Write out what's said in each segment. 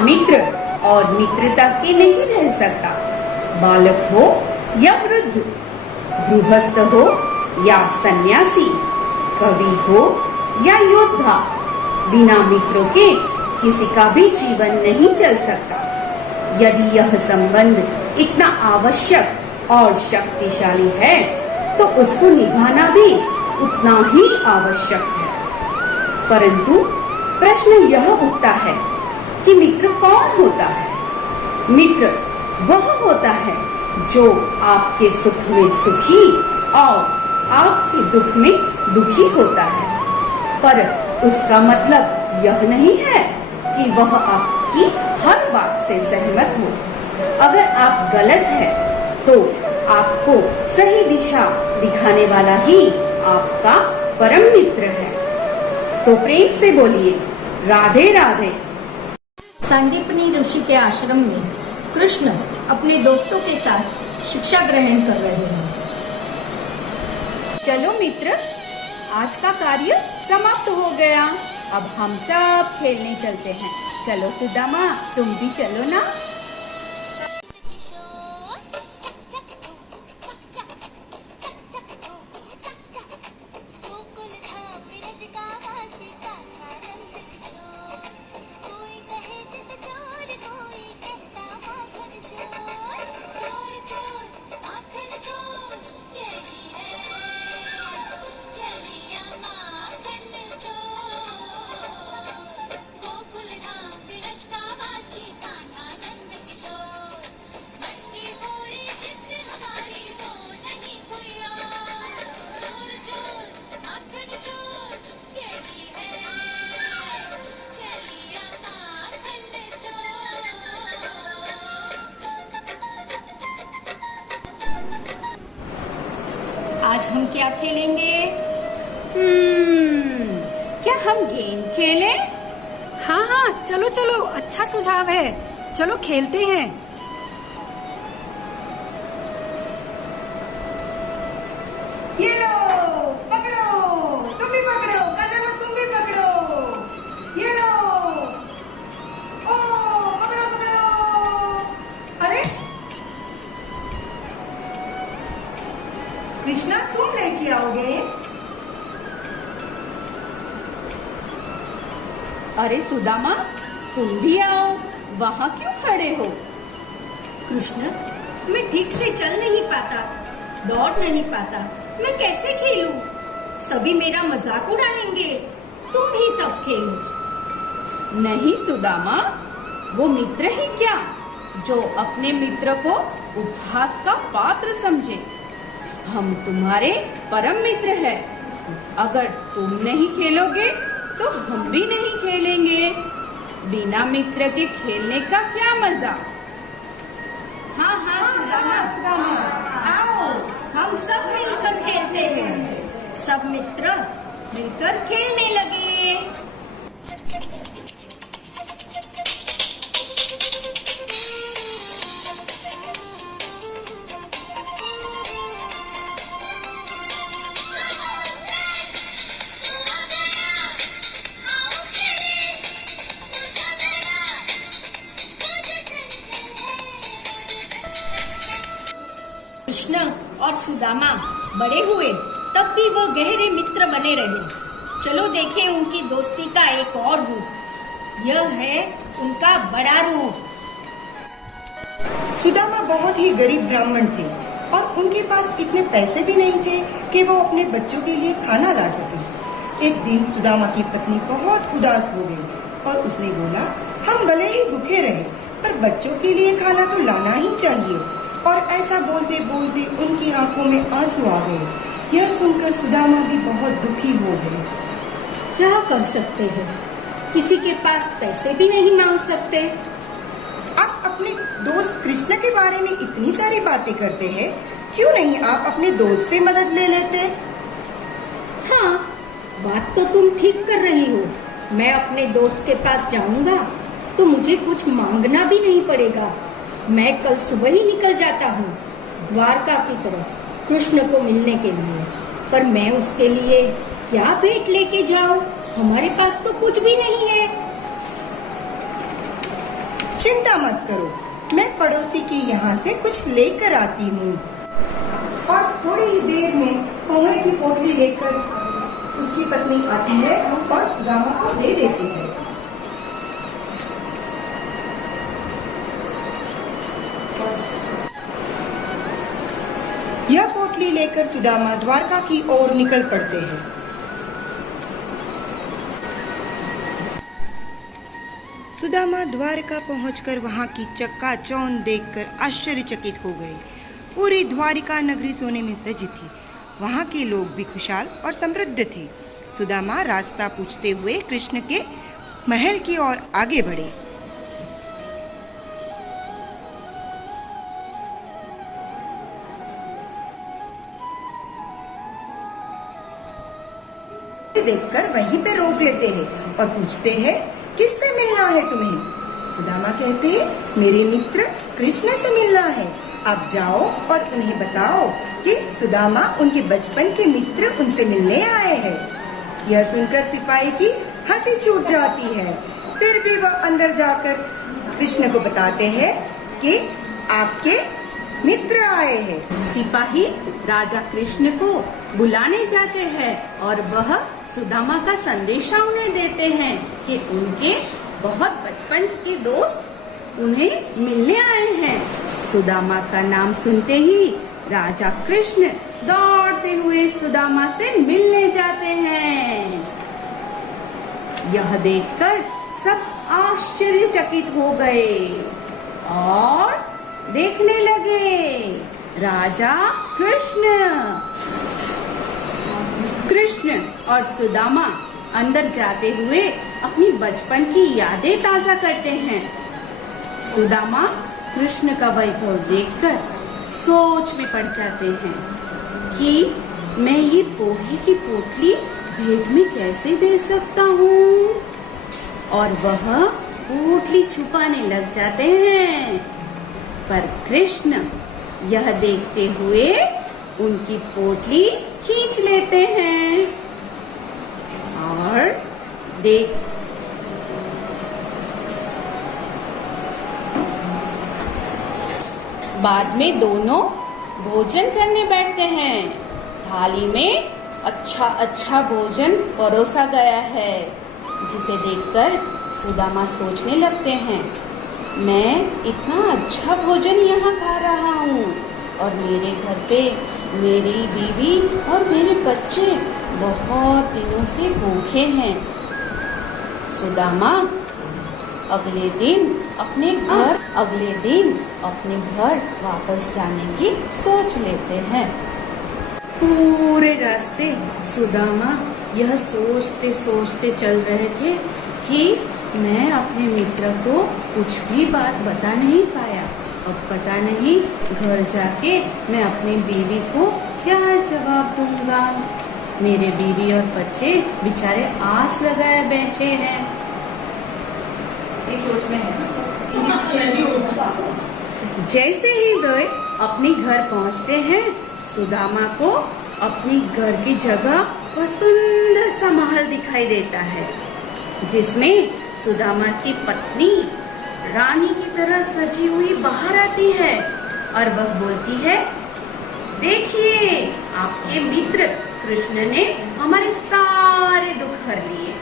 मित्र और मित्रता के नहीं रह सकता। बालक हो या वृद्ध, गृहस्थ हो या सन्यासी, कवि हो या योद्धा, बिना मित्रों के किसी का भी जीवन नहीं चल सकता। यदि यह संबंध इतना आवश्यक और शक्तिशाली है तो उसको निभाना भी उतना ही आवश्यक है। परंतु प्रश्न यह उठता है कि मित्र कौन होता है? मित्र वह होता है जो आपके सुख में सुखी और आपके दुख में दुखी होता है, पर उसका मतलब यह नहीं है कि वह आपकी हर बात से सहमत हो। अगर आप गलत हैं, तो आपको सही दिशा दिखाने वाला ही आपका परम मित्र है। तो प्रेम से बोलिए राधे राधे। सांदीपनी ऋषि के आश्रम में कृष्ण अपने दोस्तों के साथ शिक्षा ग्रहण कर रहे हैं। चलो मित्र, आज का कार्य समाप्त हो गया। अब हम सब खेलने चलते हैं। चलो सुदामा, तुम भी चलो ना। आज हम क्या खेलेंगे? क्या हम गेम खेलें? हाँ हाँ, चलो चलो, अच्छा सुझाव है। चलो खेलते हैं। ये लो, पकड़ो, तुम भी पकड़ो, कान्हा तुम भी पकड़ो। ये लो, ओ पकड़ो पकड़ो। अरे कृष्णा, तुम लेके आओगे? अरे सुदामा, तुम भी आओ। वहाँ क्यों खड़े हो? कृष्ण, मैं ठीक से चल नहीं पाता, दौड़ नहीं पाता, मैं कैसे खेलूं? सभी मेरा मजाक उड़ाएंगे। तुम ही सब खेलो। नहीं सुदामा, वो मित्र ही क्या जो अपने मित्र को उपहास का पात्र समझे। हम तुम्हारे परम मित्र हैं। अगर तुम नहीं खेलोगे तो हम भी नहीं खेलेंगे। बिना मित्र के खेलने का क्या मजा। हाँ हाँ सुदामा, आओ हम सब मिलकर खेलते हैं। सब मित्र मिलकर खेलने लगे। कृष्ण और सुदामा बड़े हुए, तब भी वो गहरे मित्र बने रहे। चलो देखें उनकी दोस्ती का एक और रूप। यह है उनका बड़ा रूप। सुदामा बहुत ही गरीब ब्राह्मण थे और उनके पास इतने पैसे भी नहीं थे कि वो अपने बच्चों के लिए खाना ला सके। एक दिन सुदामा की पत्नी बहुत उदास हो गई और उसने बोला, हम भले ही भूखे रहे पर बच्चों के लिए खाना तो लाना ही चाहिए। और ऐसा बोलते बोलते उनकी आंखों में आंसू आ गए। यह सुनकर सुदामा भी बहुत दुखी हो गए। क्या कर सकते हैं, किसी के पास पैसे भी नहीं मांग सकते। आप अपने दोस्त कृष्ण के बारे में इतनी सारी बातें करते हैं, क्यों नहीं आप अपने दोस्त से मदद ले लेते? हाँ, बात तो तुम ठीक कर रही हो। मैं अपने दोस्त के पास जाऊंगा तो मुझे कुछ मांगना भी नहीं पड़ेगा। मैं कल सुबह ही निकल जाता हूँ द्वारका की तरफ कृष्ण को मिलने के लिए। पर मैं उसके लिए क्या भेंट लेके जाऊँ? हमारे पास तो कुछ भी नहीं है। चिंता मत करो, मैं पड़ोसी की यहाँ से कुछ लेकर आती हूँ। और थोड़ी ही देर में पोहे की पोटली लेकर उसकी पत्नी आती है और सुदामा को दे देती है। यह पोटली लेकर सुदामा द्वारका की ओर निकल पड़ते हैं। सुदामा द्वारका पहुंचकर वहां की चक्काचौंध देखकर आश्चर्यचकित हो गए। पूरी द्वारिका नगरी सोने में सजी थी। वहां के लोग भी खुशहाल और समृद्ध थे। सुदामा रास्ता पूछते हुए कृष्ण के महल की ओर आगे बढ़े। देखकर वहीं पे रोक लेते हैं और पूछते हैं, किससे मिलना है तुम्हें? सुदामा कहते हैं, मेरे मित्र कृष्ण से मिलना है। आप जाओ और उन्हें बताओ कि सुदामा उनके बचपन के मित्र उनसे मिलने आए हैं। यह सुनकर सिपाही की हंसी छूट जाती है। फिर भी वह अंदर जाकर कृष्ण को बताते हैं कि आपके मित्र आए हैं। सिपाही राजा कृष्ण को बुलाने जाते हैं और वह सुदामा का संदेशा उन्हें देते हैं कि उनके बहुत बचपन के दोस्त उन्हें मिलने आए हैं। सुदामा का नाम सुनते ही राजा कृष्ण दौड़ते हुए सुदामा से मिलने जाते हैं। यह देखकर सब आश्चर्यचकित हो गए और देखने लगे। राजा कृष्ण और सुदामा अंदर जाते हुए अपनी बचपन की यादें ताजा करते हैं। सुदामा कृष्ण का वैभव देखकर सोच में पड़ जाते हैं कि मैं ये पोहे की पोटली भेंट में कैसे दे सकता हूँ, और वह पोटली छुपाने लग जाते हैं। पर कृष्ण यह देखते हुए उनकी पोटली खींच लेते हैं और बाद में दोनों भोजन करने बैठते हैं। थाली में अच्छा भोजन परोसा गया है, जिसे देखकर सुदामा सोचने लगते हैं, मैं इतना अच्छा भोजन यहाँ खा रहा हूँ और मेरे घर पे मेरी बीवी और मेरे बच्चे बहुत दिनों से भूखे हैं। सुदामा अगले दिन अपने घर वापस जाने की सोच लेते हैं। पूरे रास्ते सुदामा यह सोचते चल रहे थे कि मैं अपने मित्र को कुछ भी बात बता नहीं पाया। अब पता नहीं घर जाके मैं अपनी बीवी को क्या जवाब दूंगा। मेरे बीवी और बच्चे बेचारे आस लगाए बैठे हैं। इस सोच में है। जैसे ही वे अपने घर पहुंचते हैं, सुदामा को अपनी घर की जगह पर सुंदर सा महल दिखाई देता है, जिसमें सुदामा की पत्नी रानी की तरह सजी हुई बाहर आती है और वह बोलती है, देखिए आपके मित्र कृष्ण ने हमारे सारे दुख हर लिए।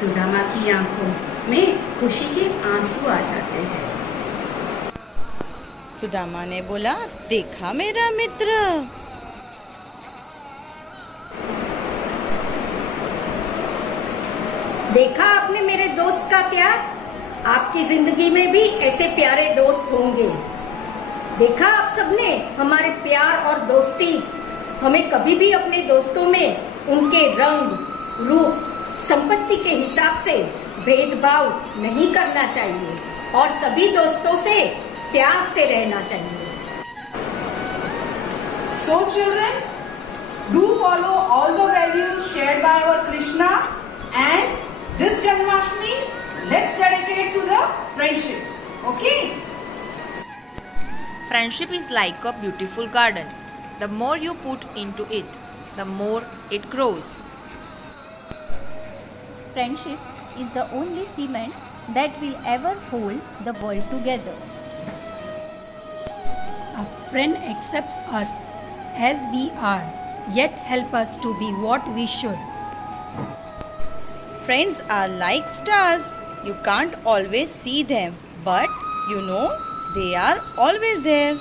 सुदामा की आंखों में खुशी के आंसू आ जाते हैं। सुदामा ने बोला, देखा मेरा मित्र। देखा आपने मेरे दोस्त का प्यार। आपकी जिंदगी में भी ऐसे प्यारे दोस्त होंगे। देखा आप सबने हमारे प्यार और दोस्ती। हमें कभी भी अपने दोस्तों में उनके रंग, रूप, संपत्ति के हिसाब से भेदभाव नहीं करना चाहिए और सभी दोस्तों से प्यार से रहना चाहिए। So children, do follow all the values shared by our Krishna, and this Janmashtami, let's dedicate to the friendship. Okay? Friendship is like a beautiful garden. The more you put into it, the more it grows. Friendship is the only cement that will ever hold the world together. A friend accepts us as we are, yet help us to be what we should. Friends are like stars. You can't always see them, but you know they are always there.